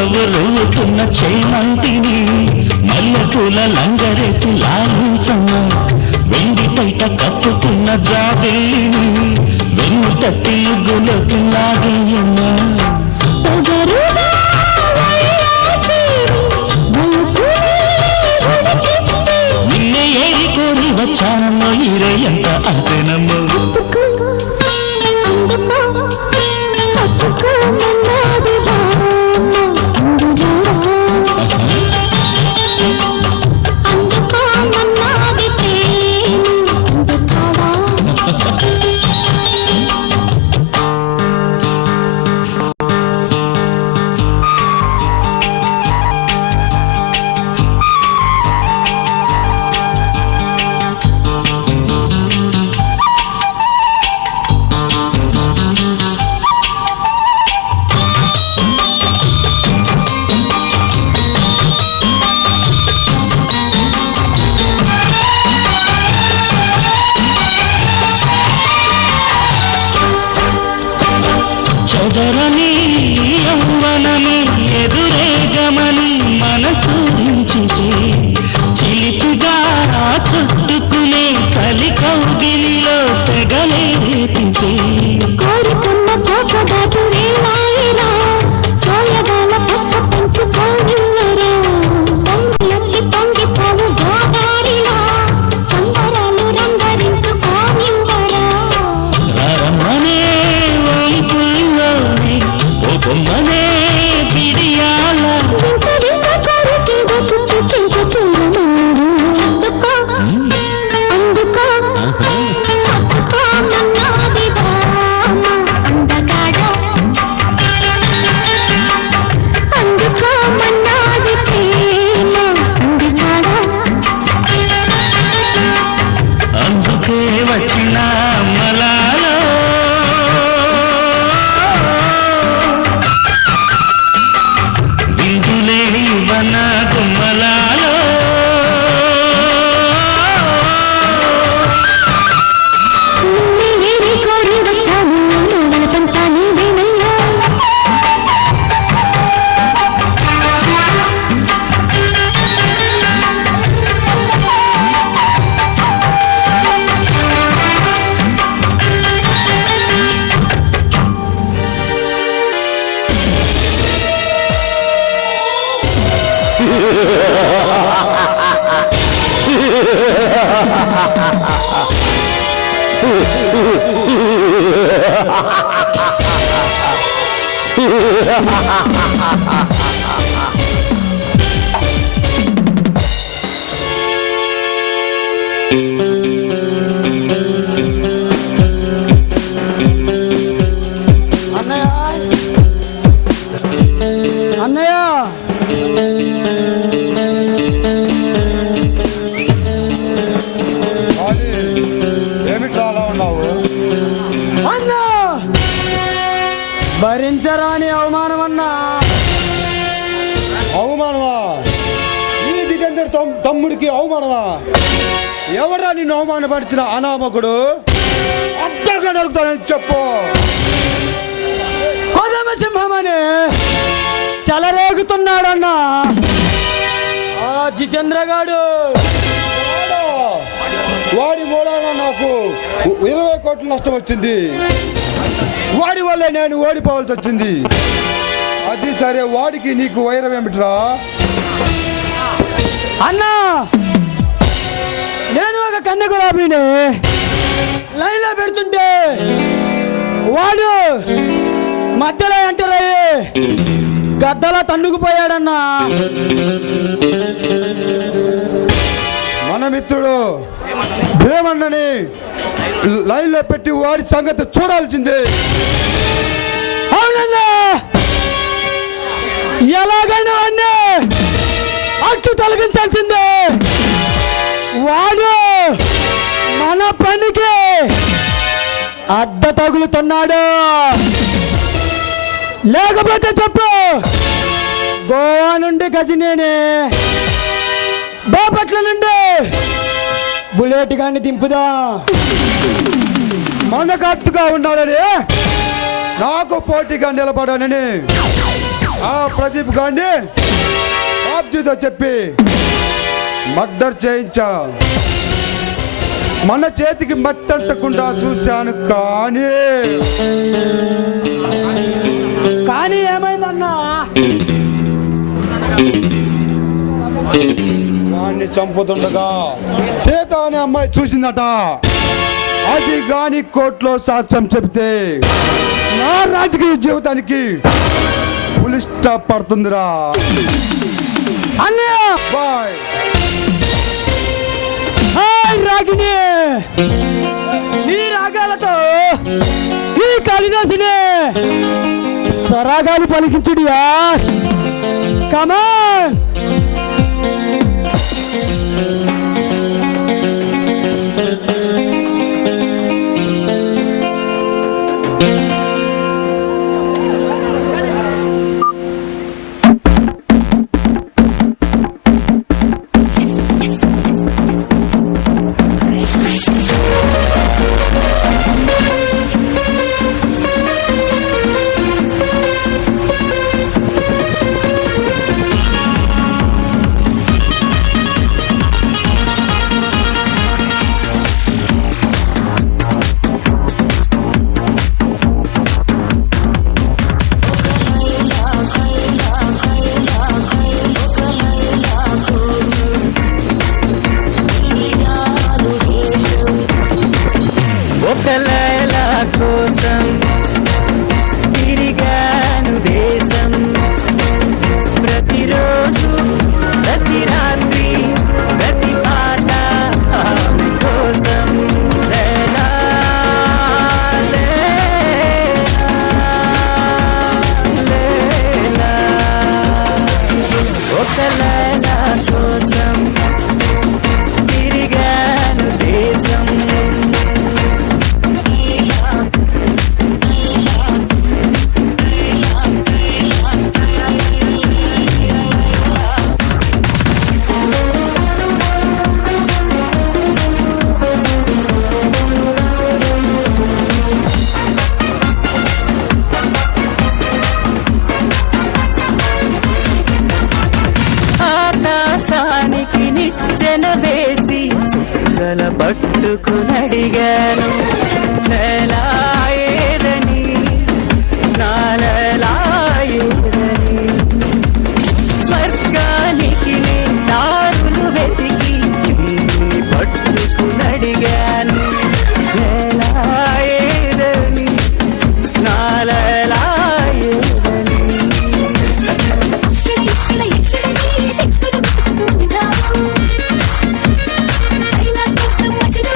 నవ్వుతున్న చేమంతిని మల్లెపూల లంగరేసి లాలించమ్మ వెండి పైట కప్పుకున్న జాబేలిని వెన్ను తట్టి గులకి లాగేయమ్మ నిన్నే ఏరి కోరి వచ్చానమ్మో ఇరయంత అంతేనమ్మో చదరని యవ్వనము ఎదురే గమని మనసు ఉంచితే చిలిపిగా చుట్టుకునే చలి కౌగిలిలో సెగలే రేపించే కోరికమ్మ పోకదాటు రేవాయిరా సోయగాల పక్క పెంచుకోనివ్వరా పొంగిలొచ్చి పొంగిపోవు గోదారిలా సంబరాలు రంగరించుకోనివ్వరా రారమ్మనే బొమ్మనే పిడియాల అందుకే వచ్చిన మలాలో బిందులే ఇవ్వన గుమ్మలాలో భరించరాని అవమానమన్నా. అవమానమా? ఈ దిగందర్ తమ్ముడికి అవమానమా? ఎవరా నిన్ను అవమానపరిచిన అనామకుడు? అడ్డగా నడుగుతానని చెప్పు. కొదమ సింహమని చెలరేగుతున్నాడన్నా ఆ జితేంద్రగాడు. వాడి మూలాన నాకు 20 కోట్ల నష్టం వచ్చింది. వాడి వల్లే నేను ఓడిపోవాల్సి వచ్చింది. అది సరే, వాడికి నీకు వైరం ఏమిట్రా? అన్నా, నేను ఒక కన్నె గులాబీని లైన్లో పెడుతుంటే వాడు మధ్యలో ఎంటర్ అయ్యి గద్దలా తన్నుకుపోయాడన్నా. మన మిత్రుడు భీమన్నని లైన్లో పెట్టి వాడి సంగతి చూడాల్సిందే. అవునన్నా, ఎలాగైనా అన్నీ అట్టు తొలగించాల్సిందే. వాడు మన పనికి అడ్డ తగులుతున్నాడు. లేకపోతే చెప్పు, గోవా నుండి గజనేని, బాపట్ల నుండి బుల్లెట్ గాన్ని దింపుదా. మనకు అట్టుగా ఉన్నాడని, నాకు పోటీగా నిలబడానని ఆ ప్రదీప్ గారిని బాబ్జీతో చెప్పి మర్డర్ చేయించా. మన చేతికి మట్టంటకుండా చూశాను కానీ ఏమైందన్నా? వాణ్ణి చంపుతుండగా సీత అనే అమ్మాయి చూసిందట. అది గాని కోర్టులో సాక్ష్యం చెబితే నా రాజకీయ జీవితానికి పులి స్టాప్ పడుతుందిరా. అన్నయ్య బాయ్. హాయ్ రాగిని, నీ రాగాలతో ఈ కాళిదాసుని సరాగాలు పలికించుడియా. కమాన్. ఒక లైలా కోసం తిరిగాను దేశం, ప్రతిరోజు ప్రతి రాత్రి ప్రతి పాట ఆమె కోసం. లైలా, లైలా, ఒక లైలా కోసం తిరిగాను దేశం. ఆకాశానికి నిచ్చెన వేసి చుక్కల పట్టుకునడిగాను. నెలా ఏదని, నాలలా ఏదని, స్వర్గానికి దారులు వెతికి నిన్ను పట్టుకునడిగాను. నెలా ఏదని, నాలలా ఏదని. అయినా కోసం మధ్యలో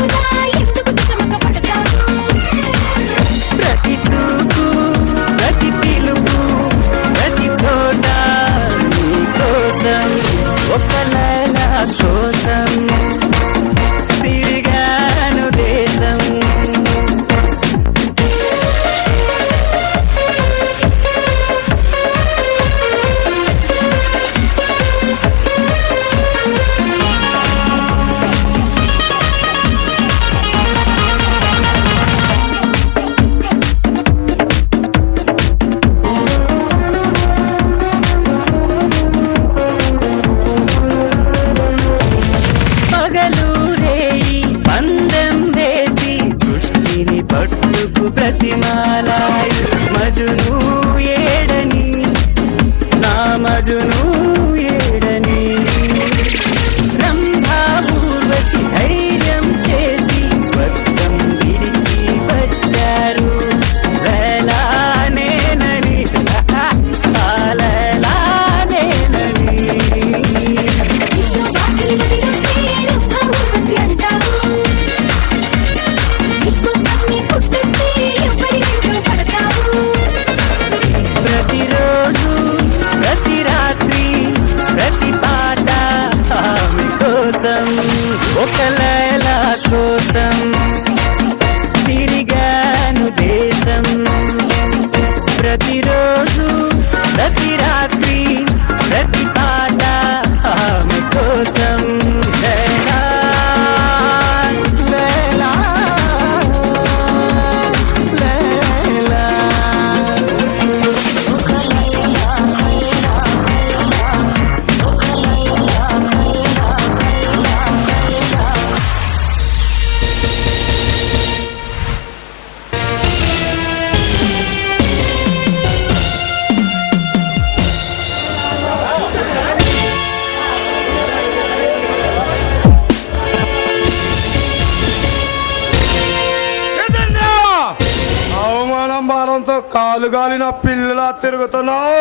గాలిన పిల్లలా తిరుగుతున్నావు.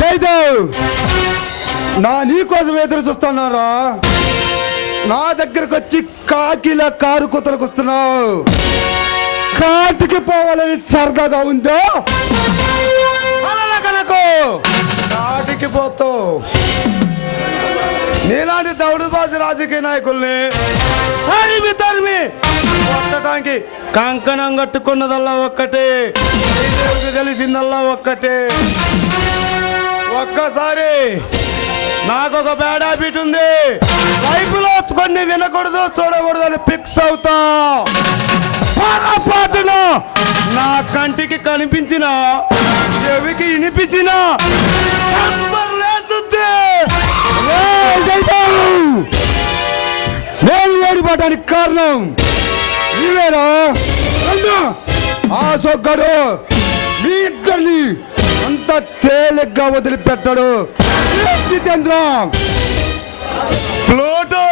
జయదేవ్, నీ కోసం ఎదురు చూస్తున్నారా? నా దగ్గరకు వచ్చి కాకిలా కారు కూతలకు వస్తున్నావు. కాటికి పోవాలని సరదాగా ఉందో కనుకో కాటికి పోతావు. నీలాంటి దౌడుబాజు రాజకీయ నాయకుల్ని తరిమి కొట్టడానికి కంకణం కట్టుకున్నదల్లా ఒక్కటే, తెలిసిందల్లా ఒక్కటే. ఒక్కసారి నాకొక బ్యాడ్ హ్యాబిట్ ఉంది. లైఫ్లో కొన్ని వినకూడదు చూడకూడదు అని ఫిక్స్ అవుతా. పాటున నా కంటికి కనిపించిన చెవికి వినిపించిన నేను ఓడిపోవడానికి కారణం నీవేనా? ఆ సొగ్గడు మీ ఇద్దరిని అంత తేలిగ్గా వదిలిపెట్టాడు. జితేంద్ర, ప్లూటో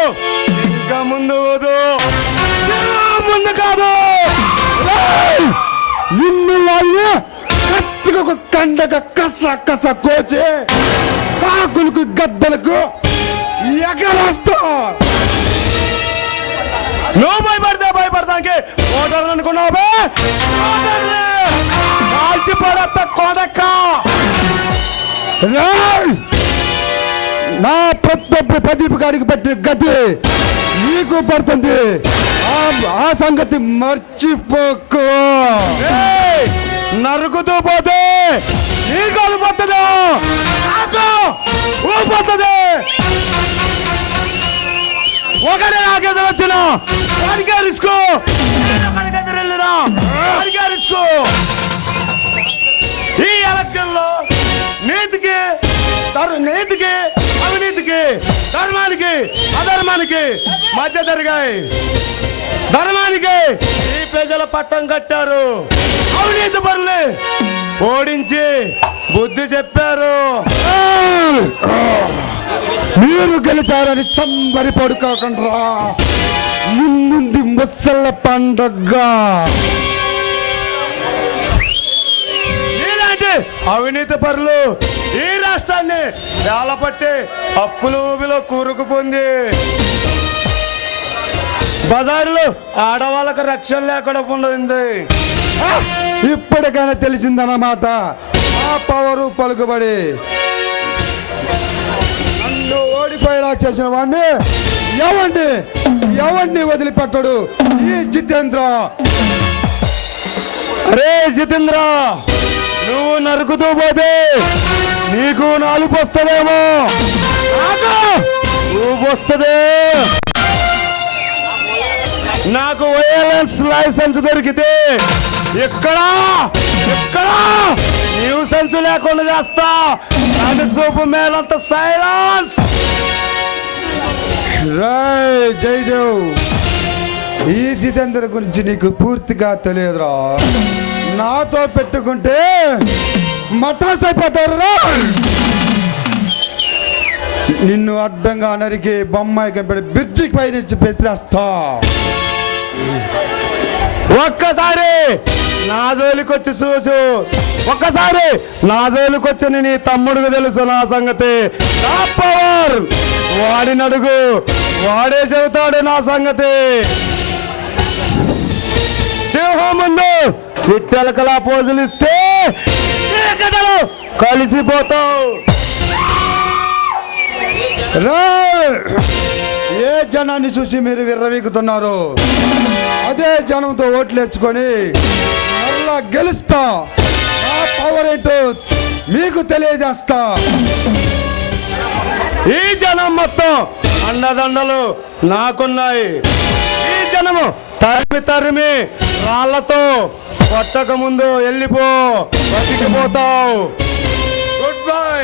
ఇంకా ముందు ముందు కాదు. నిన్ను వాళ్ళు కత్తికి ఒక కండగా కస కోచి కాకులకు గద్దలకు ఎగరేస్తా. నువ్వు భయపడతానికి ఓటర్లు అనుకున్నావు. కాల్చిపడత కొడక. నా ప్రతి ప్రదీప్ గారికి పెట్టిన గతి నీకు పడుతుంది. ఆ సంగతి మర్చిపోకు. నరుకుతూ పోతే నీకు అనుపడుతుంది, ఊపడుతుంది. ఒకటే నాకెదురు వచ్చిన వాడికే రిస్క్, వెళ్ళినా వాడికే రిస్క్. ఈ ఎలక్షన్ లో నీతికి అవినీతికి, ధర్మానికి అధర్మానికి మధ్య జరిగాయి. ధర్మానికి ఈ ప్రజల పట్టం కట్టారు. అవినీతి పరులు ఓడించి బుద్ధి చెప్పారు. మీరు గెలిచారని చంబరి పడుకోకుండా ముందుంది ముసళ్ళ పండుగ. ఇలాంటి అవినీతి పరులు ఈ రాష్ట్రాన్ని వేలపట్టి అప్పుల ఊబిలో కూరుకుపోంది. బజారులో ఆడవాళ్ళకు రక్షణ లేకుండా ఉండదు. ఇప్పటికైనా తెలిసిందన్నమాట ఆ పవరు పలుకుబడి. నన్ను ఓడిపోయేలా చేసిన వాడిని ఎవరిని వదిలిపెట్టాడు ఈ జితేంద్ర. అరే జితేంద్ర, నువ్వు నరుకుతూ పోతే నీకు నాలుగు వస్తుందేమో. నువ్వు వస్తుంది. నాకు వైలెన్స్ లైసెన్స్ దొరికితే ఇక్కడ న్యూసెన్స్ లేకుండా చేస్తా. అది చూపు మేలంత సైలెన్స్. జయదేవ్, ఈ జితేంద్ర గురించి నీకు పూర్తిగా తెలియదురా. నాతో పెట్టుకుంటే మటాస్ అయిపోతారు. నిన్ను అడ్డంగా నరికి బొమ్మాయి కంపెనీ బ్రిడ్జికి పైన పెసిరేస్తా. ఒక్కసారి నా జోలికొచ్చి చూసు. ఒక్కసారి నా జోలికొచ్చి నీ తమ్ముడికి తెలుసు నా సంగతి. నా పవర్ వాడిని అడుగు, వాడే చెబుతాడు నా సంగతి. సింహం ముందు చిట్టెలకలా పోజులు ఇస్తే కలిసిపోతావు. ఏ జనాన్ని చూసి మీరు విర్రవీగుతున్నారు, అదే జనంతో ఓట్లేసుకొని మళ్ళా గెలుస్తా. ఆ పవర్ ఏంటో మీకు తెలియజేస్తా. ఈ జనం మొత్తం అండదండలు నాకున్నాయి. ఈ జనము తరిమి రాళ్లతో కొట్టక ముందు వెళ్ళిపో, బతికిపోతావు. Good bye.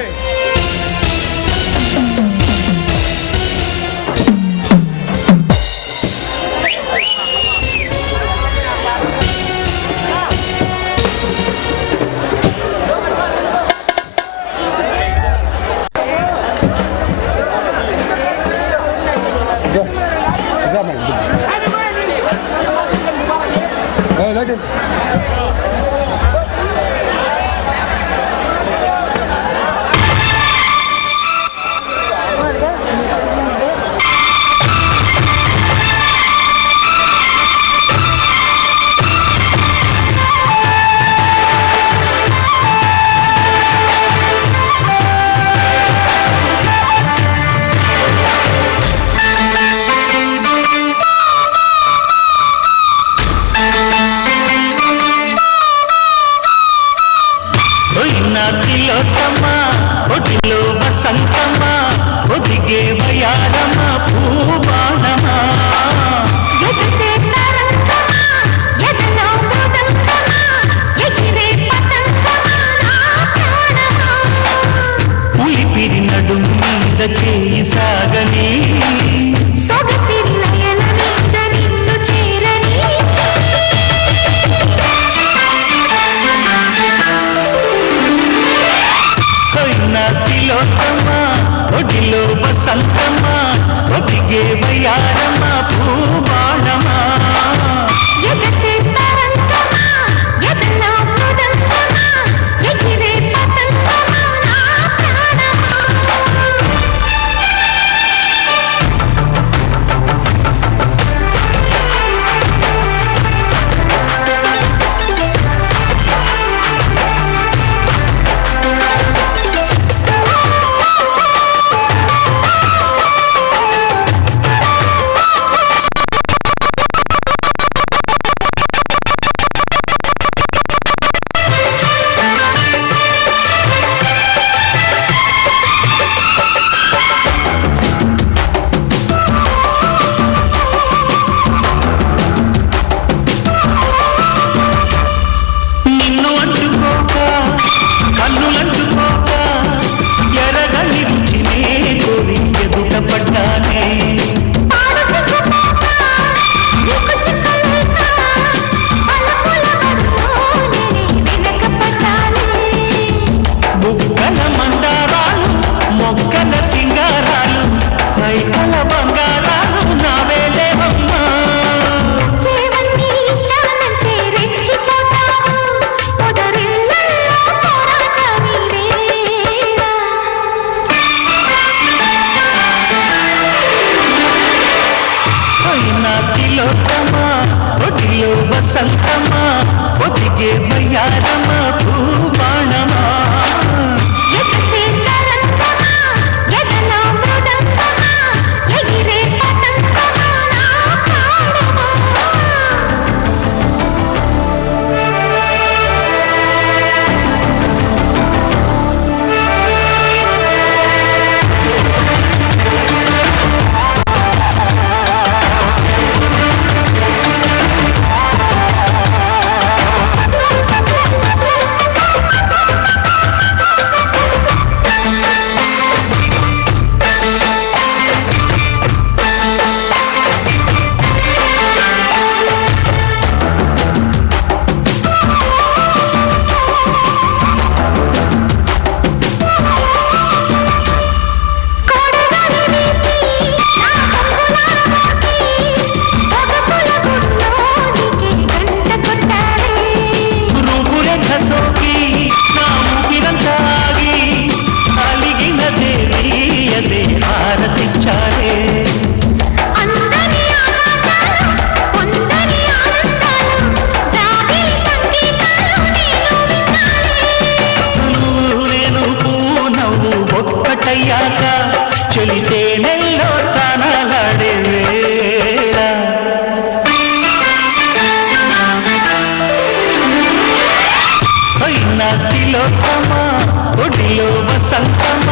తిలోత్తమ ఒడిలో వసంతమ ఒదిగే వయారమ పూబాణమా పులిపిరి నడుం మీద చేయి సాగని తిలోత్తమ ఒడిలో వసంతమ ఒదిగే వయారమ పూబాణమా తిలోత్తమ ఒడిలో వసంతమ ఒదిగే వయారమ పూబాణమా చలితే నెల్లో తానాలాడే వేళ అయినా తిలోత్తమ ఒడిలో వసంతమ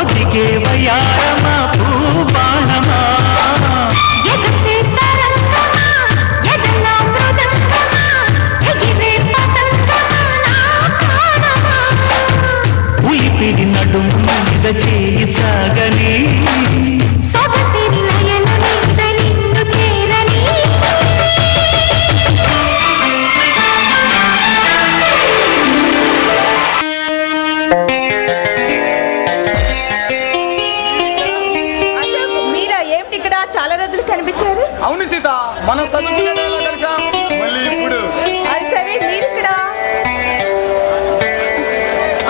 ఒదిగే వయారమ పూబాణమా ఉలిపిరి నడుం మీద చేయి సాగని చాలా రోజులు కనిపించారు. అవును సీత, మనం చదువుకునేలా కలిసా మళ్ళీ ఇప్పుడు. అది సరే, మీరు ఇక్కడ?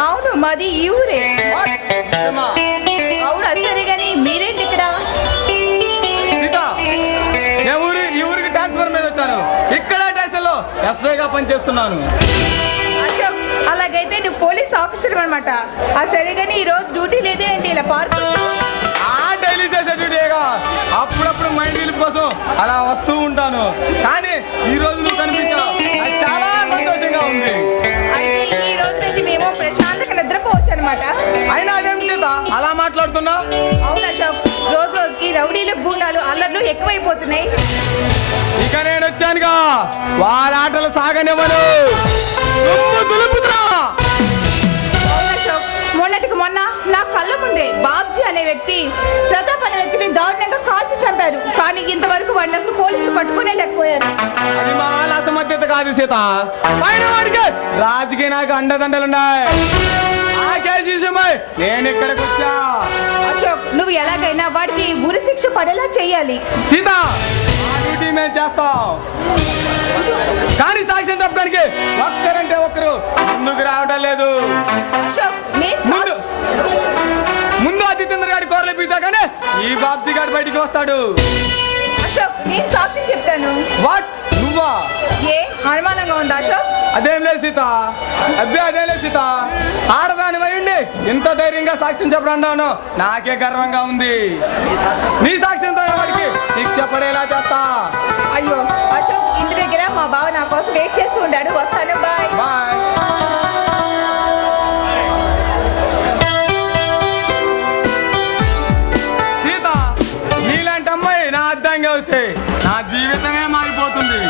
అవును, మాది ఈ ఊరే. అవును, అది సరే కానీ మీరేంటి ఇక్కడ? సీత, నేను ఈ ఊరికి ట్రాన్స్ఫర్ మీద వచ్చాను. ఇక్కడ స్టేషన్లో ఎస్ఐగా పనిచేస్తున్నాను. అశోక్, అలాగైతే నువ్వు పోలీస్ ఆఫీసర్ అనమాట. అది సరే కానీ ఈ రోజు డ్యూటీ లేదే ఏంటి? ఇలా పార్క్ డైలీ చేసే డ్యూటీగా అప్పుడప్పుడు మైండ్ రిలీఫ్ కోసం అలా వస్తూ ఉంటాను. కానీ ఈ రోజు నువ్వు కనిపించావు, నాకు చాలా సంతోషంగా ఉంది. అయితే ఈ రోజు నుంచి మేము ప్రశాంతంగా నిద్ర అనమాట. అయినా అదేం సీత అలా మాట్లాడుతున్నా? అవును అశోక్, రోజు రోజుకి రౌడీలు గూండాలు అల్లర్లు ఎక్కువైపోతున్నాయి. ఇక నేను వచ్చానుగా, వాళ్ళ ఆటలు సాగనివ్వను. దులుపుతా. అవును అశోక్, మొన్నటికి మొన్న నా కళ్ళ ముందే బాబ్జీ అనే వ్యక్తి ప్రతాప్ అనే వ్యక్తిని దారుణంగా కాల్చి చంపారు. కానీ ఇంతవరకు వాడిని అసలు పోలీసులు పట్టుకునే లేకపోయారు. అది మా అసమర్థత కాదు సీత, పైన వాడికి రాజకీయ నాకు అండదండలున్నాయి. ఆ కేసు నేను ఇక్కడికి వచ్చా. అశోక్, నువ్వు ఎలాగైనా వాడికి ఉరి శిక్ష పడేలా చెయ్యాలి. సీత, మా డ్యూటీ మేము చేస్తాం. కానీ సాక్ష్యం చెప్పడానికి ఒక్కరంటే ఒక్కరు ముందుకు రావడం లేదు. అశోక్, ముందు ఆదిత్యేంద్ర గారి కోరలు పీతా కానీ ఈ బాబ్జీ గారు బయటికి వస్తాడు. అశోక్, నేను సాక్ష్యం చెప్తాను. వాట్, నువ్వా? ఏ అనుమానంగా ఉందా అశోక్? అదేం లేదు సీత, అదేం లేదు సీత. ఆడదాని అయ్యండి ఇంత ధైర్యంగా సాక్ష్యం చెప్పడం నాకే గర్వంగా ఉంది. నీ సాక్ష్యంతో వాడికి శిక్ష పడేలా చేస్తా. అయ్యో అశోక్, ఇంటి దగ్గర మా బావ నా కోసం వెయిట్ చేస్తూ ఉండాడు. వస్తాను, బాయ్ బాయ్. సీత, నీలాంటి అమ్మాయి నా అర్థంగా వస్తే నా జీవితమే మారిపోతుంది.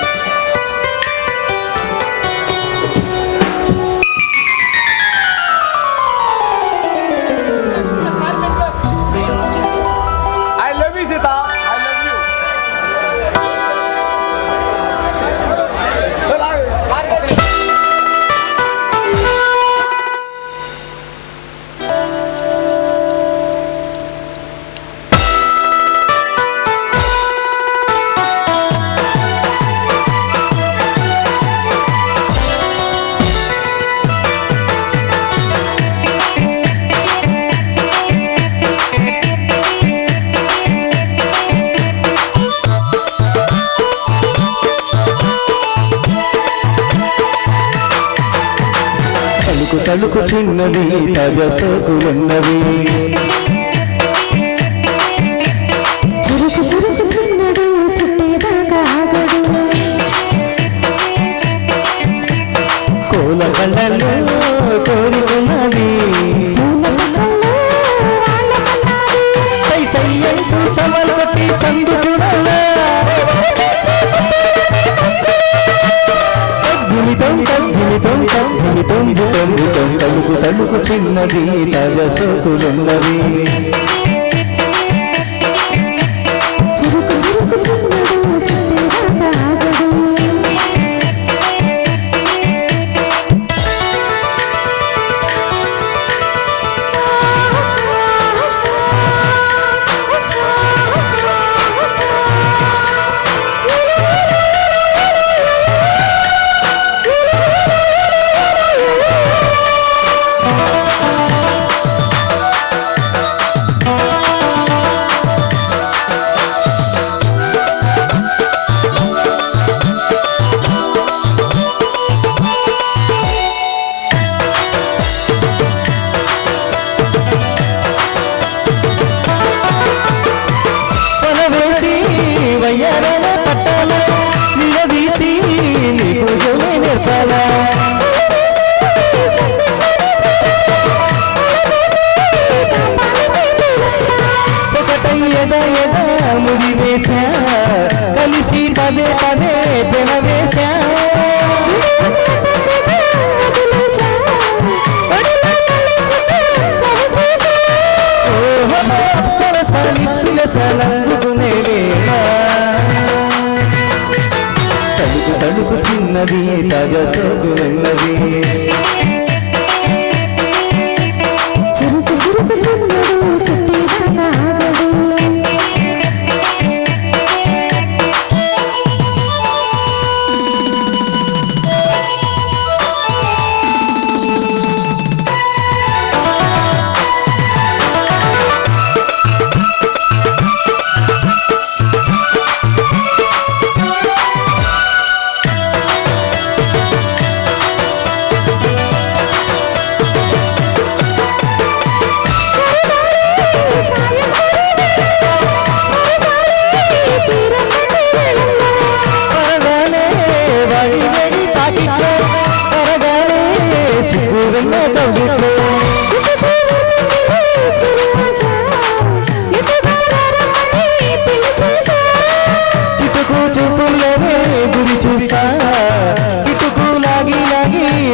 I love you, Sita. I love you. తలుకు చిన్నది తాజా సోకులున్నవి చురుకు చురుకు చిన్నడు చుట్టేదాకా ఆగడు కోల కళ్ళల్లో కోరుకున్నది సై సై అంటూ సవాల్ కొట్టి సందు చూడాలా తలుకు చిన్నది తాజా సోకులున్నవి చురుకు చురుకు చిన్నడు చుట్టేదాకా ఆగడు కలిసి పదే పదే పెనవేశా సరసలిసుకునే తలుపు తలుపు చిన్నది తాజా సోకులున్నది చురుకు చురుకు చిన్నడు చుట్టేదాకా ఆగడు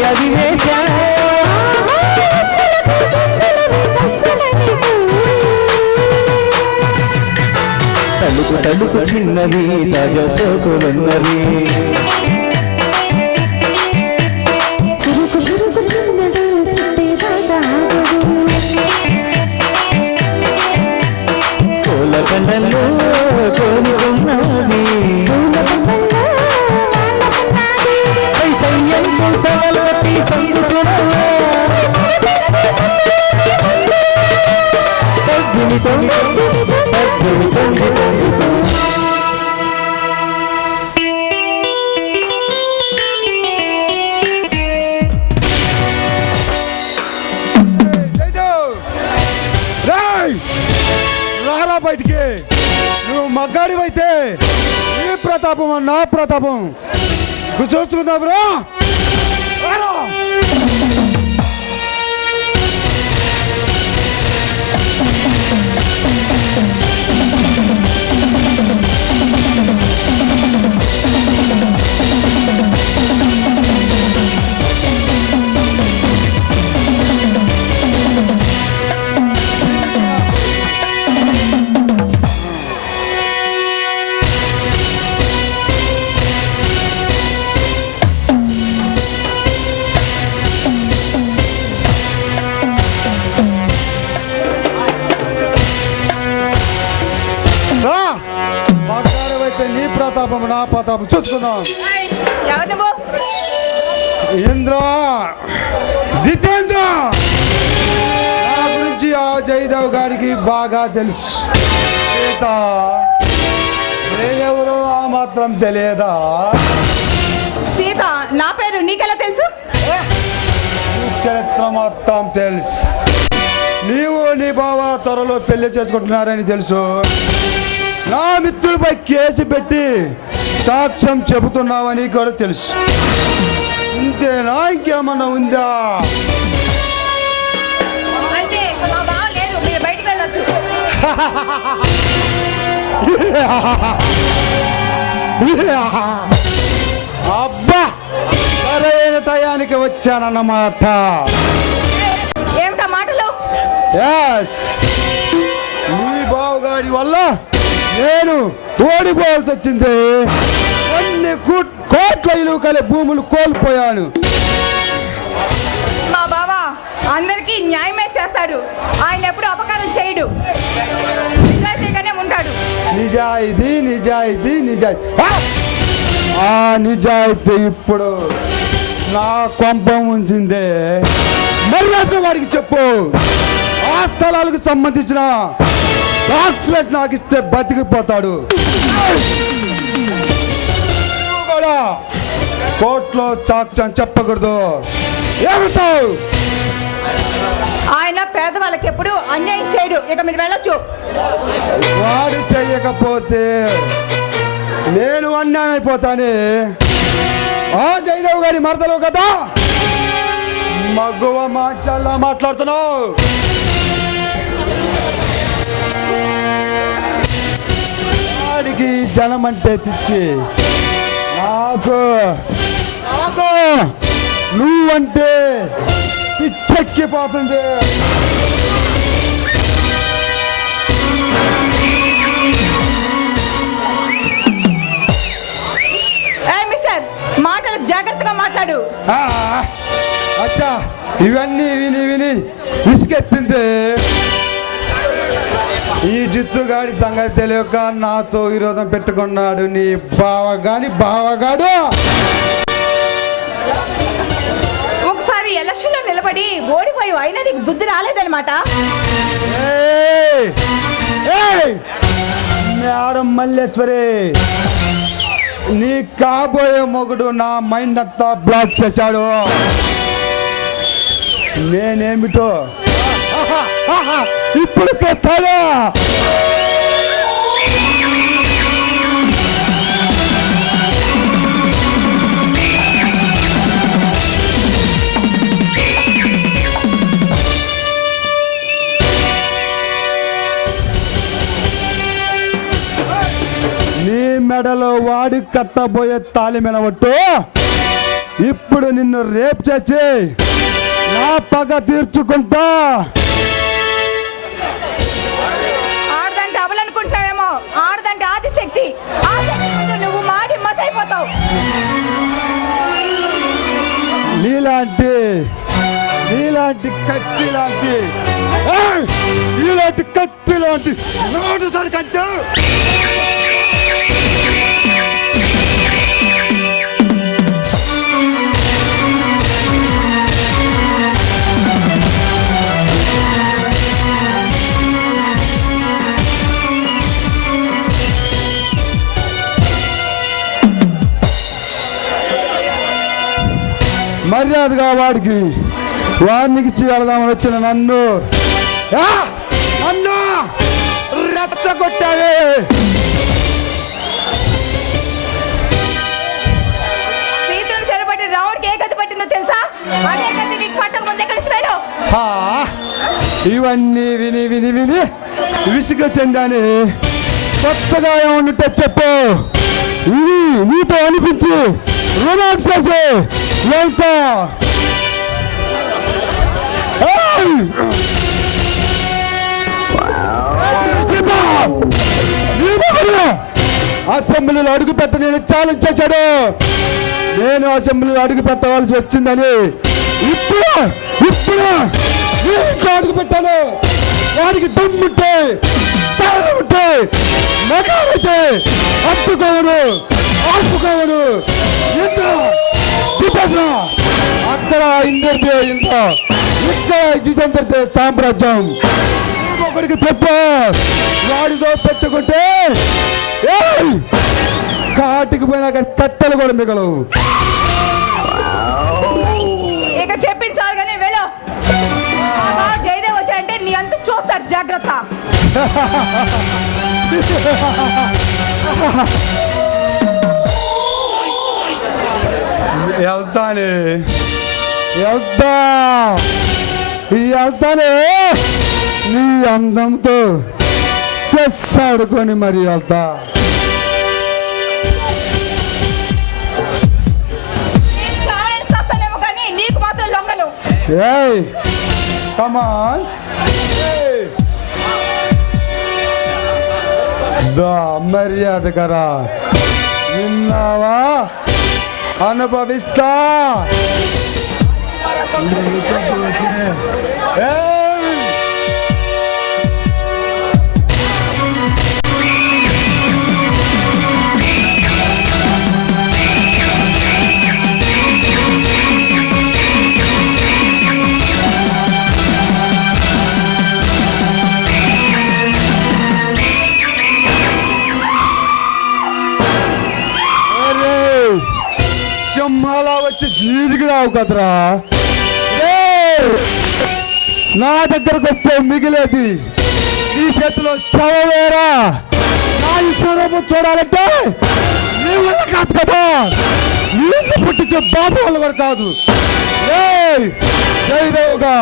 అది వేశా తలుపు తలుపు చిన్నది తాజా సోకులున్నది చురుకు చురుకు చిన్నడు చుట్టేదాకా కోల కండల్లో కోరుకున్నది సయ్యంతో సవలతి సంగుతున్నది రారా బయటికి. నువ్వు మగ్గాడివైతే నీ ప్రతాపం నా ప్రతాపం చూసుకుందాం రా. నీ ప్రతాపం నా ప్రతాపం చూసుకుందాం. ఎవరు నువ్వు? ఇంద్ర జితేంద్ర నా గురించి ఆ జయదేవ్ గారికి బాగా తెలుసు. సీత నేనెవరో ఆ మాత్రం తెలియదా? సీత నా పేరు నీకెలా తెలుసు? నీ చరిత్ర మొత్తం తెలుసు. నీవు నీ బావ త్వరలో పెళ్లి చేసుకుంటున్నారని తెలుసు. నా మిత్రుడిపై కేసు పెట్టి సాక్ష్యం చెబుతున్నావని కూడా తెలుసు. ఇంతేనా ఇంకేమన్నా ఉందా? అంటే మా బావ లేదు, మీరు బయటికి వెళ్ళొచ్చు. అబ్బా సరైన టయానికి వచ్చానన్నమాట. ఏమిటా మాటలు? నీ బావగాడి వల్ల నేను ఓడిపోవాల్సి వచ్చింది. కొన్ని కోట్ల ఇలువ కల భూములు కోల్పోయాను. మా బావ అందరికీ న్యాయమే చేస్తాడు. ఆయన ఎప్పుడు అపకారం చేయడు, నిజాయితీగానే ఉంటాడు. నిజాయితీ నిజాయితీ నిజాయితీ ఆ నిజాయితీ ఇప్పుడు నా కొంపం ఉంచిందే. మర్యాద వాడికి చెప్పు. ఆ స్థలాలకు సంబంధించిన డాక్యుమెంట్ నాకు ఇస్తే బతికిపోతాడు. కూడా కోర్టులో సాక్ష్యం చెప్పకూడదు. ఏమిటావు? ఆయన పేదవాళ్ళకి ఎప్పుడు అన్యాయం చేయడు. ఇక మీరు వెళ్ళొచ్చు. వాడు చెయ్యకపోతే నేను అన్యాయం అయిపోతానే. ఆ జయదేవ్ గారి మరదలు కదా, మగువ మాటల్లా మాట్లాడుతున్నావు. వాడికి జనం అంటే పిచ్చి. నాకు నువ్వంటే పిచ్చెక్కిపోతుంది. మిస్టర్, మాటలు జాగ్రత్తగా మాట్లాడు. అచ్చా, ఇవన్నీ విని విని విసుకెత్తింది. ఈ జిత్తుగాడి సంగతి తెలియక నాతో విరోధం పెట్టుకున్నాడు నీ బావగాడు. ఒకసారి ఎలక్షన్ లో నిలబడి ఓడిపోయి అయినా నీకు బుద్ధి రాలేదన్నమాట. మేడం మల్లేశ్వరి, నీ కాబోయే మొగుడు నా మైండ్ అంతా బ్లాక్ చేశాడు. నేనేమిటో ఇప్పుడు చేస్తాడా? నీ మెడలో వాడి కట్టబోయే తాళి మెనవట్టు ఇప్పుడు నిన్ను రేప్ చేసి నా పగ తీర్చుకుంటా. ఆడదంటే అవలనుకుంటున్నావేమో, ఆడదంటే ఆదిశక్తి. ఆ శక్తి ముందు నువ్వు మాడి మసైపోతావు. నీలాంటి కత్తి లాంటి నీలాంటి కత్తి లాంటి నోటిసారి కంటే మర్యాదగా వాడికి ఇచ్చి వెళదామని వచ్చిన నన్ను రెచ్చగొట్టావే. సీతను చెరబట్టి రావుడికి ఏ గతి పట్టిందో తెలుసా? అదే గతి నీకు పట్టక ముందే కలిసి వెళ్ళు. ఇవన్నీ విని విని విని విసుగు చెందాని. కొత్తగా ఏమన్నట్టే చెప్పు. ఇది నీతో అనిపించి రొమాన్స్ చేసి వెళ్తా. అసెంబ్లీలో అడుగు పెట్ట నేను ఛాలెంజ్ చేశాడు. నేను అసెంబ్లీలో అడుగు పెట్టవలసి వచ్చిందని ఇప్పుడు అడుగు పెట్టాను. వాడికి దమ్ముంటే ఉంటే మగాడైతే అప్పుకోవడు ఆపుకోవడు. అక్కడ ఇందరిదే ఇంత, ఇక్కడ ఇదందరిదే సామ్రాజ్యం. ఒకడికి తప్ప వాడితో పెట్టుకుంటే కాటికి పోయినా కానీ కట్టెలు కూడా మిగలవు. ఇక చెప్పించాలి కానీ వెళ్ళు. జయదేవ్ వచ్చాయంటే నీ అంత చూస్తారు, జాగ్రత్త. వెళ్తానే నీ అందంతో చెస్ ఆడుకొని మరి వెళ్తా. నీకు మాత్రం లొంగలు. మర్యాదకరా విన్నావా? అనుభవిస్తా. సింహాలా వచ్చి నీటికి రావు కదరా. నా దగ్గరకు వస్తే మిగిలేది నీ చేతిలో చవవేరా. నా స్వరూపం చూడాలంటే నీ వల్ల కాదు కదా, నీళ్ళు పుట్టించే బాబు వల్ల కూడా కాదు. జయదేవుగా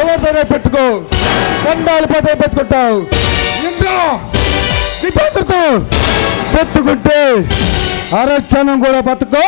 ఎవరితోనే పెట్టుకో, కొండాలు పోతే పెట్టుకుంటావు. ఇంద్ర విపత్తుతో పెట్టుకుంటే అరక్షణం కూడా బతుకో.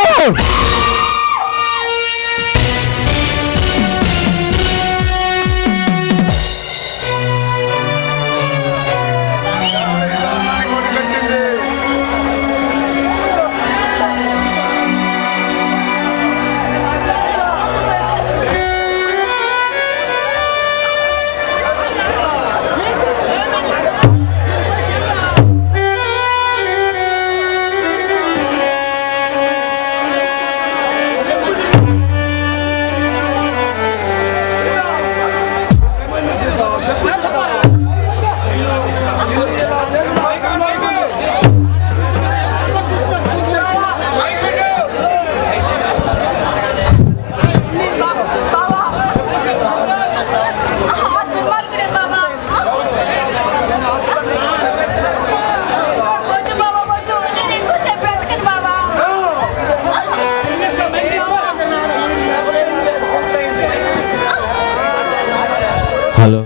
హలో,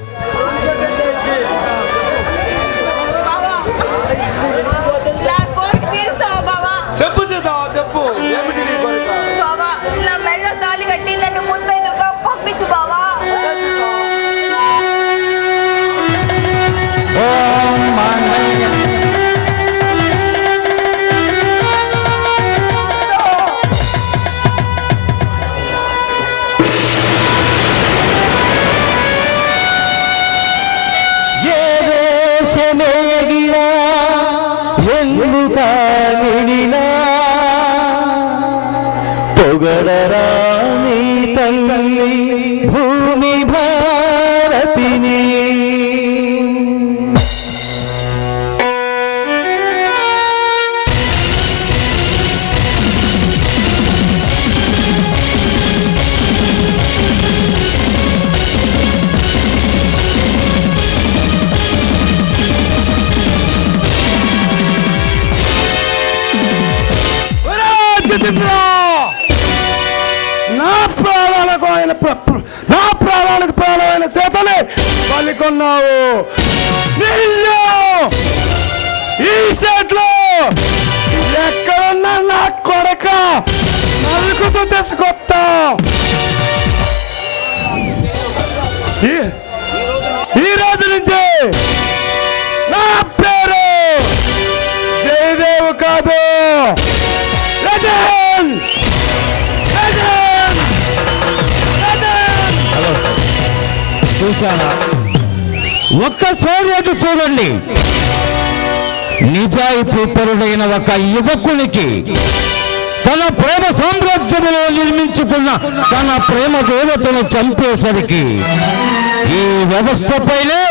చెప్పు. ఏమిటి నీ కోరిక? మేగినా ఎందుకానిడినా పొగడరా నీ తల్లి భూమి భారతిని. నా ప్రాణాలకు ప్రాణమైన చేతనే పలికొన్నావు. నిన్ను ఈ చేతిలో ఎక్కడున్నా నా కొడక నలుగుతూ తీసుకొస్తా. ఈ రోజు నుంచి నా పేరు జయదేవ్ కాదు, రజన్. చూశానా? ఒక్కసారి అది చూడండి. నిజాయితీ పరుడైన ఒక యువకునికి తన ప్రేమ సామ్రాజ్యంలో నిర్మించుకున్న తన ప్రేమ దేవతను చంపేసరికి ఈ వ్యవస్థపైనే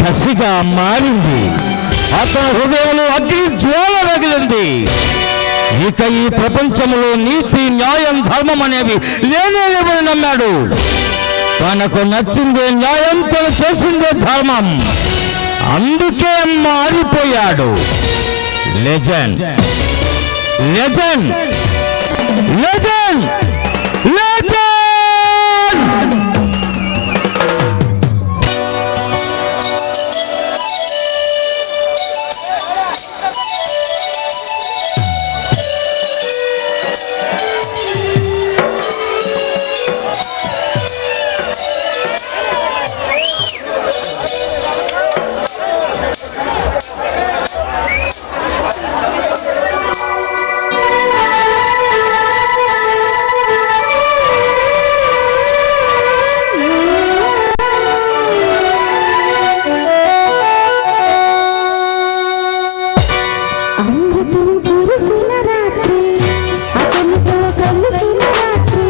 కసిగా మారింది. అతని హృదయంలో అగ్ని జ్వాల రగిలింది. ఇక ఈ ప్రపంచంలో నీతి, న్యాయం, ధర్మం అనేవి లేనేలేవని నమ్మాడు. తనకు నచ్చిందే న్యాయం, తను చేసిందే ధర్మం. అందుకే మారిపోయాడు. Legend, legend, legend, legend. అమృతం కురిసిన రాత్రి అతనితో కలిసిన రాత్రి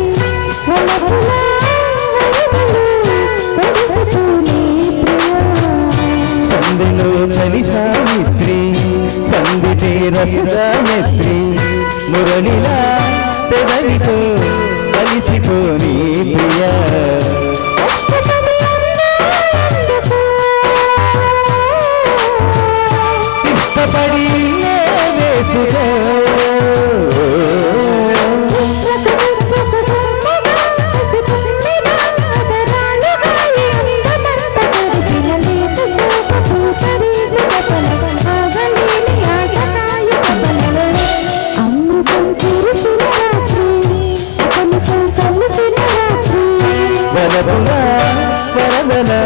వలపులా వలపులు సందిలో చలి సావిత్రి, సందితే రసదాయత్రి, మురళిలా పెదవితో కలిసిపోని ప్రియా. ఇష్టపడి వేసుకో అమృతం కురిసిన రాత్రి అతనితో కలిసిన రాత్రి వరదలా వరదలా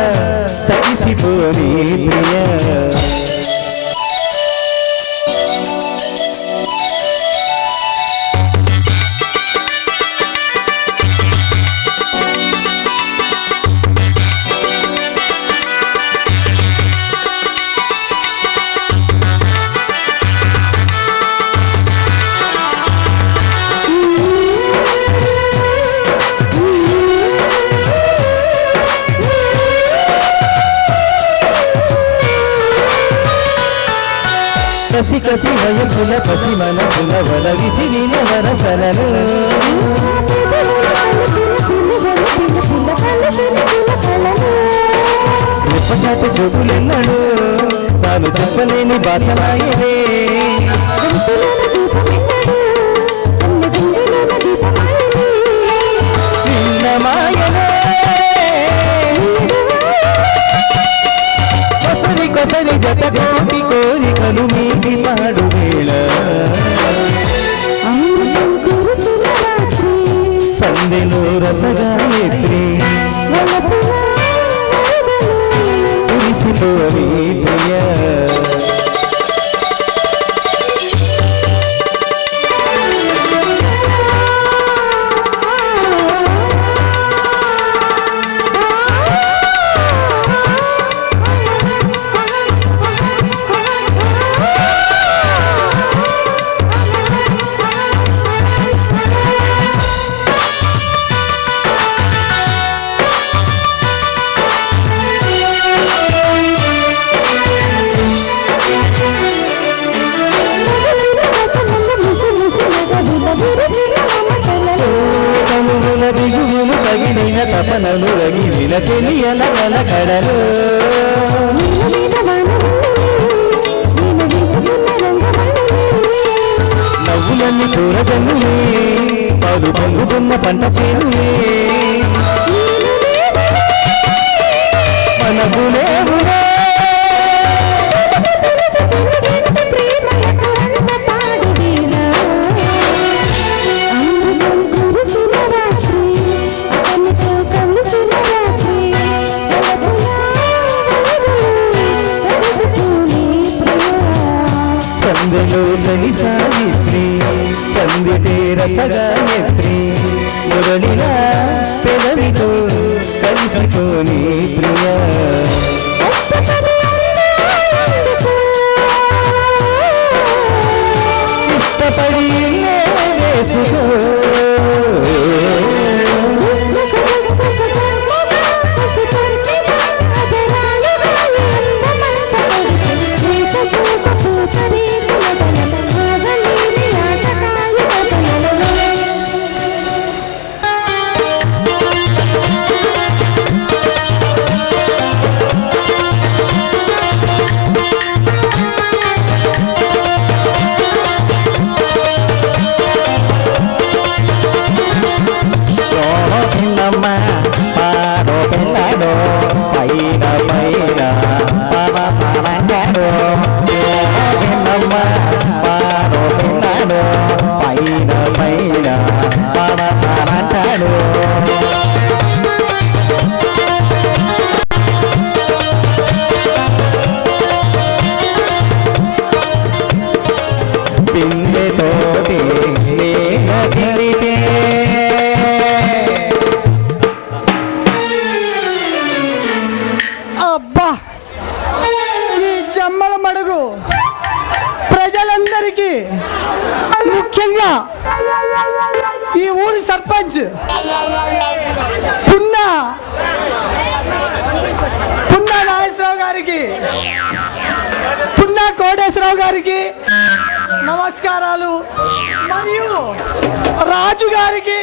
తగిసిపోని ప్రియా. కసి కసి వయసుల పసి మనసుల వల విసిరిన వరసలను నిప్పచాటు చూపులెన్నడు తాను చెప్పలేని బాసలాయనే. కొసరి కొసరి జత కోటి కోరికలు మీది పాడు వేళ. అమృతం కురిసిన రాత్రి సందెలో రసగాయత్రి వలపులా కురిసిపోని ప్రియా. తపనలు రగిలిన చెలియల కడలు నవ్వులన్నీ కూరజన్నులే పాలు పొంగుతున్న పంట చేనులే మనకులేవులే సందెలో చలి సావిత్రి సందిటే రసగాయత్రి మురళిలా పెదవితో కలిసిపోని ప్రియా ఇష్టపడి వేసుకో అబ్బా ఈ జమ్మల మడుగు ప్రజలందరికీ ముఖ్యంగా ఈ ఊరి సర్పంచ్ పున్నా నాగేశ్వరరావు గారికి పున్నా కోటేశ్వరరావు గారికి నమస్కారాలు మరియు రాజు గారికి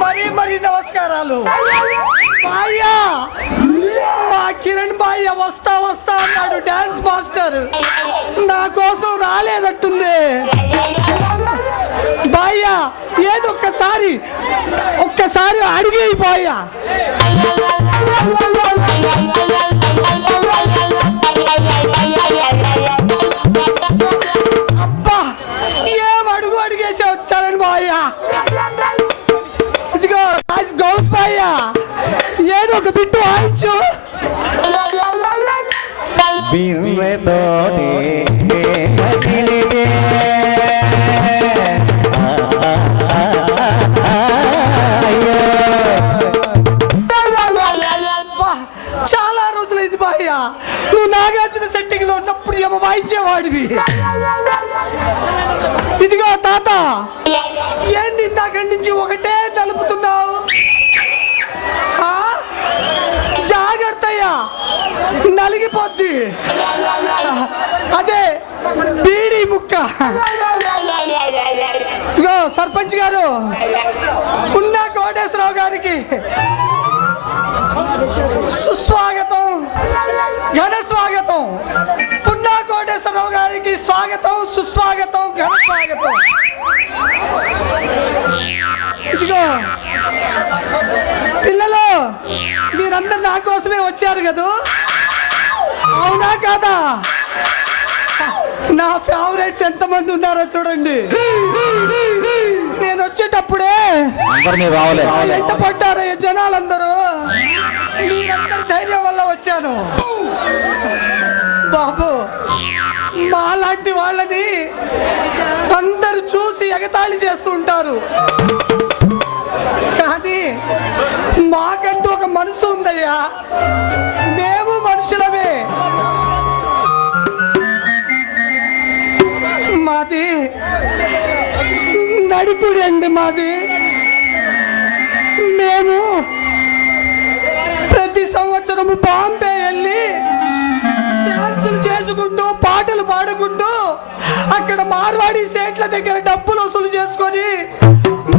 మరీ నమస్కారాలు. బాయ్యా మా కిరణ్ బాయ్య వస్తా అన్నాడు డాన్స్ మాస్టర్, నా కోసం రాలేదట్టుంది. బాయ్యా ఏదో ఒక్కసారి అడిగి బాయ్యా. అబ్బా ఏం అడిగేసి వచ్చారని బాయ్యా. ఇదిగో గౌస్ బాయ్యా ఏదో ఒక బిట్టు వాయించు. చాలా రోజులైంది బాయ్యా, నువ్వు నాగార్జున సెట్టింగ్ లో ఉన్నప్పుడు ఏమో వాయించేవాడివి. ఇదిగో తాత ఏంది ఇందాకటి నుంచి ఒకటే నలుపుతున్నావు? జాగ్రత్తయ్యా నలిగిపోద్ది, అదే బీడి ముక్క. ఇదిగో సర్పంచ్ గారు పున్నా కోటేశ్వరరావు గారికి సుస్వాగతం, ఘన స్వాగతం. పున్నా కోటేశ్వరరావు గారికి స్వాగతం, సుస్వాగతం, ఘన స్వాగతం. ఇదిగో పిల్లలు మీరందరు నా కోసమే వచ్చారు కదా, అవునా కాదా? నా ఫేవరెట్స్ ఎంతమంది ఉన్నారో చూడండి. నేను వచ్చేటప్పుడే ఎంట పడ్డారు జనాలందరూ, మీరందరూ ధైర్యం వల్ల వచ్చాను. బాబు మాలాంటి వాళ్ళని అందరూ చూసి ఎగతాళి చేస్తూ ఉంటారు, కానీ మాకంటూ ఒక మనసు ఉందయ్యా, మేము మనుషులమే. మాది నడికుడి అండి మాది. మేము ప్రతి సంవత్సరము బాంబే వెళ్ళి డాన్సులు చేసుకుంటూ పాటలు పాడుకుంటూ అక్కడ మార్వాడి సేట్ల దగ్గర డబ్బులు వసూలు చేసుకొని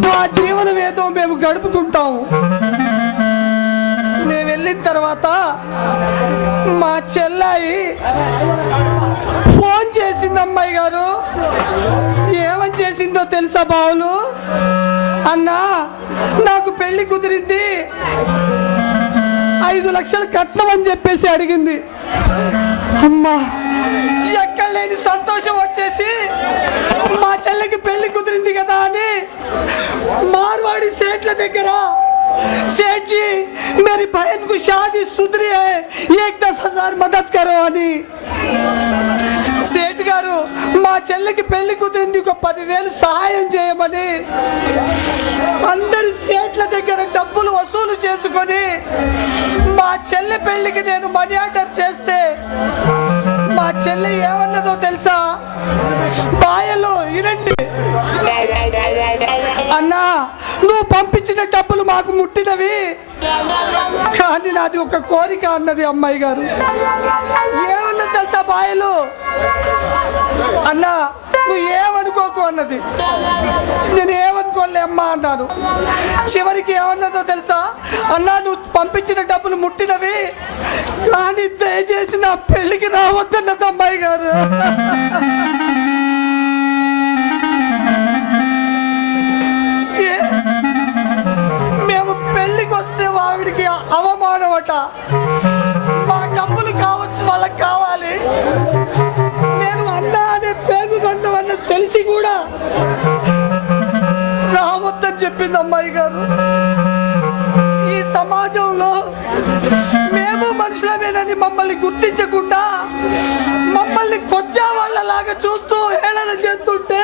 మా జీవనం ఏదో మేము గడుపుకుంటాము. వెళ్ళిన తర్వాత మా చెల్లాయి ఫోన్ చేసింది అమ్మాయి గారు. ఏమని చేసిందో తెలుసా బావులు? అన్నా నాకు పెళ్లి కుదిరింది, 5 లక్షలు కట్నం అని చెప్పేసి అడిగింది. అమ్మా ఎక్కడ లేని సంతోషం వచ్చేసి మా చెల్లికి పెళ్లి కుదిరింది కదా అని మార్వాడి సేట్ల దగ్గర सेठ जी मेरी बहन को शादी सुधरी है, 10,000 मदद करो అని సేట్ గారు మా చెల్లికి పెళ్లి కుదిరింది, 10,000 సహాయం చేయమని అందరి సేట్ల దగ్గర డబ్బులు వసూలు చేసుకొని మా చెల్లి పెళ్లికి నేను మనీ ఆర్డర్ చేస్తే మా చెల్లి ఏమన్నదో తెలుసా? బాయలు ఇరండి అన్నా, నువ్వు పంపించిన డబ్బులు మాకు ముట్టినవి, కానీ నాది ఒక కోరిక అన్నది అమ్మాయి గారు. ఏమన్నా తెలుసా బాయలు? అన్నా నువ్వు ఏమనుకోకు అన్నది. నేను ఏమనుకోలే అమ్మా అన్నాను. చివరికి ఏమన్నదో తెలుసా? అన్నా నువ్వు పంపించిన డబ్బులు ముట్టినవి, కానీ దయచేసి నా పెళ్లికి రావద్దన్నది అమ్మాయి గారు. మేము పెళ్లికి వస్తే ఆవిడికి అవమానమట. మా డబ్బులు కావచ్చు, వాళ్ళకి కావాలి. నేను అన్నా అనే పేరు బంధం అన్న తెలిసి కూడా రావద్దని చెప్పింది అమ్మాయి గారు. ఈ సమాజంలో మేము మనుషులమేనని మమ్మల్ని గుర్తించకుండా మమ్మల్ని కొచ్చా వాళ్ళలాగా చూస్తూ హేళన చేస్తుంటే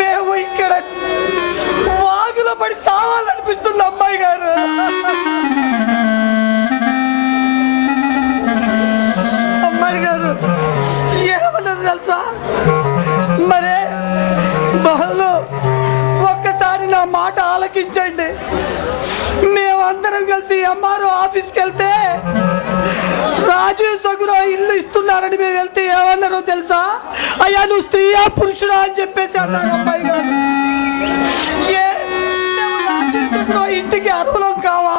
మేము ఇక్కడ వాగులో పడి సావాలనిపిస్తుంది అమ్మాయి గారు. అమ్మాయి గారు ఏమన్నది తెలుసా? మరే బహుళ ఒక్కసారి నా మాట ఆలకించండి. మేమందరం కలిసి ఎంఆర్ఓ ఆఫీస్కి వెళ్తే రాజీవ్ సగురా ఇల్లు ఇస్తున్నారని మేము వెళ్తే ఏమన్నారో తెలుసా? అయ్యా నువ్వు స్త్రీయా పురుషుడా అని చెప్పేసి అన్నారు అమ్మాయి గారు. మేము రాజీవ్ సగురా ఇంటికి అర్హులం కావా?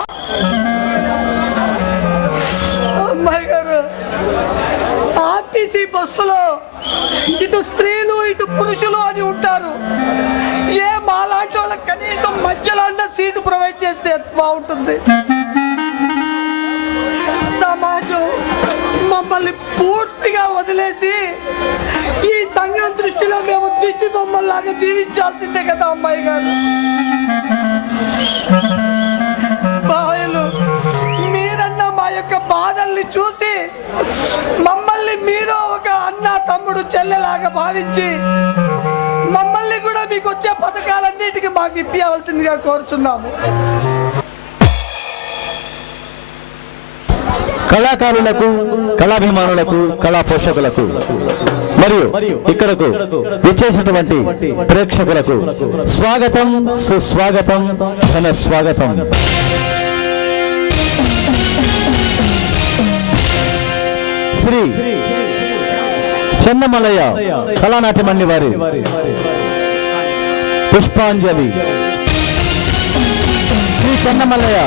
అమ్మాయి గారు ఆర్టీసీ బస్సులో ఇటు స్త్రీలు ఇటు పురుషులు అని ఉంటారు. ఏ మాలాంటి వాళ్ళకి కనీసం మధ్యలో అన్న సీటు ప్రొవైడ్ చేస్తే బాగుంటుంది. సమాజం మమ్మల్ని పూర్తిగా వదిలేసి ఈ సంఘం దృష్టిలో మేము దిష్టి బొమ్మల్లాగా జీవించాల్సిందే కదా అమ్మాయి గారు. బాయలు మీరన్నా మా యొక్క బాధల్ని చూసి మమ్మల్ని మీరు ఒక అన్న తమ్ముడు చెల్లెలాగా భావించి మమ్మల్ని కూడా మీకు వచ్చే పథకాలన్నిటికీ మాకు ఇప్పించవలసిందిగా కోరుచున్నాము. కళాకారులకు, కళాభిమానులకు, కళా పోషకులకు మరియు ఇక్కడకు విచ్చేసినటువంటి ప్రేక్షకులకు స్వాగతం, సుస్వాగతం, ఘన స్వాగతం. శ్రీ చెన్నమలయ్య కళానాట్య మండి వారి పుష్పాంజలి. శ్రీ చెన్నమలయ్య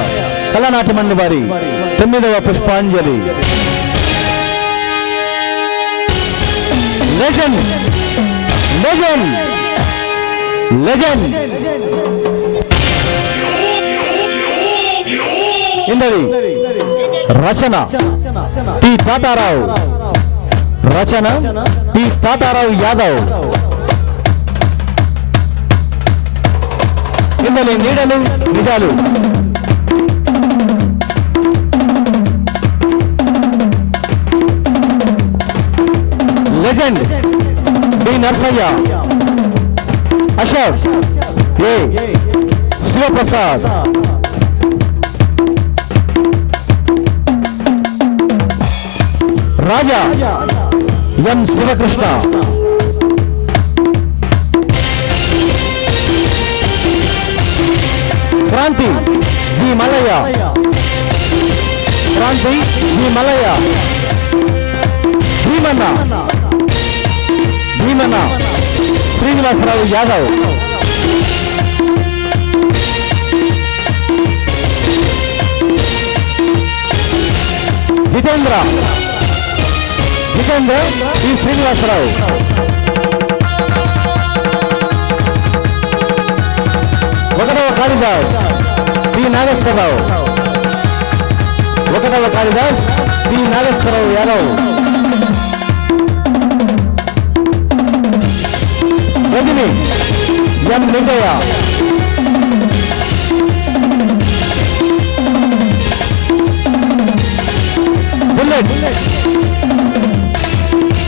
కళానాట్య మండి వారి 9వ పుష్పాంజలి. లెజెండ్ లెజెండ్ లెజెండ్ ఇందరి రచన టి తాతారావు, రచన టి తాతారావు యాదవ్. ఇందలి నీడలు నిజాలు. Legend D Narsaiah, Ashok A Sivaprasad, Raja M Sivakrishna, Kranthi G Mallaiah, Kranthi G Mallaiah, Bheemanna Bheemanna Srinivasarao Yadav, Jitendra E Srinivasarao. ఒకటవ కాళిదాస్ పి నాగేశ్వరరావు. ఒకటవ Kalidas P Nageswararao Yadav. Rajani M Lingaiah.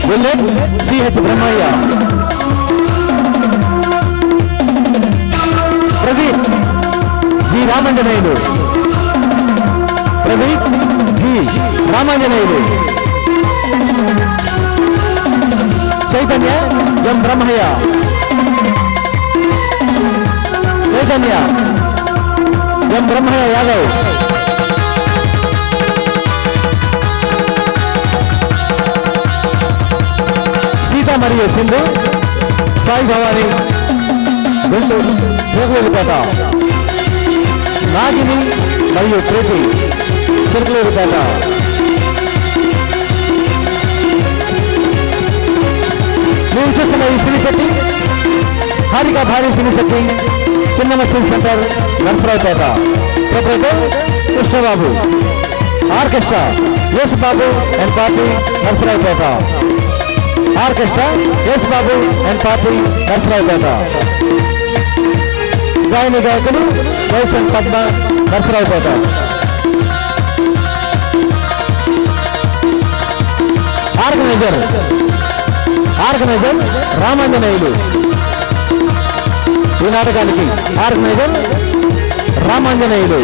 Bullet CH Brahmaiah. Pradeep G Ramanjaneyulu. Chaitanya M Brahmaiah. Yadav. Sita మరియు సింధు సాయి భవాని గుంటూరు రేగులూరుపేట. నాగిని మరియు ప్రీతి చిరుకలూరుపేట. మీరు చూస్తున్న ఈ సినీ సెట్టింగ్ హారిక భారీ సినీ సెట్టింగ్ చిన్న cine centre Narasaraopet. Proprietor Krishnababu. Orchestra Yesubabu and party Narasaraopet. గాయని గాయకులు వైఎస్ఎన్ పద్మ నర్సరావుపేట. ఆర్గనైజర్ రామాంజనేయులు. ఈ నాటకానికి organiser Ramanjaneyulu.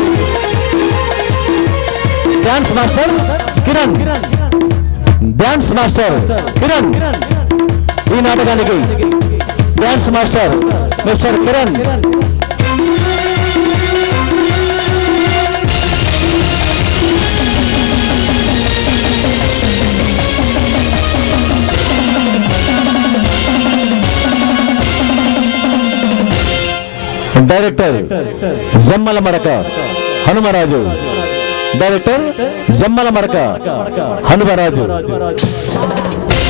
Dance master Kiran. ఈ నాటకానికి dance master mister Kiran. Director Jammalamadaka Hanumaraju.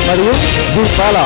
మరియు జి బాలా.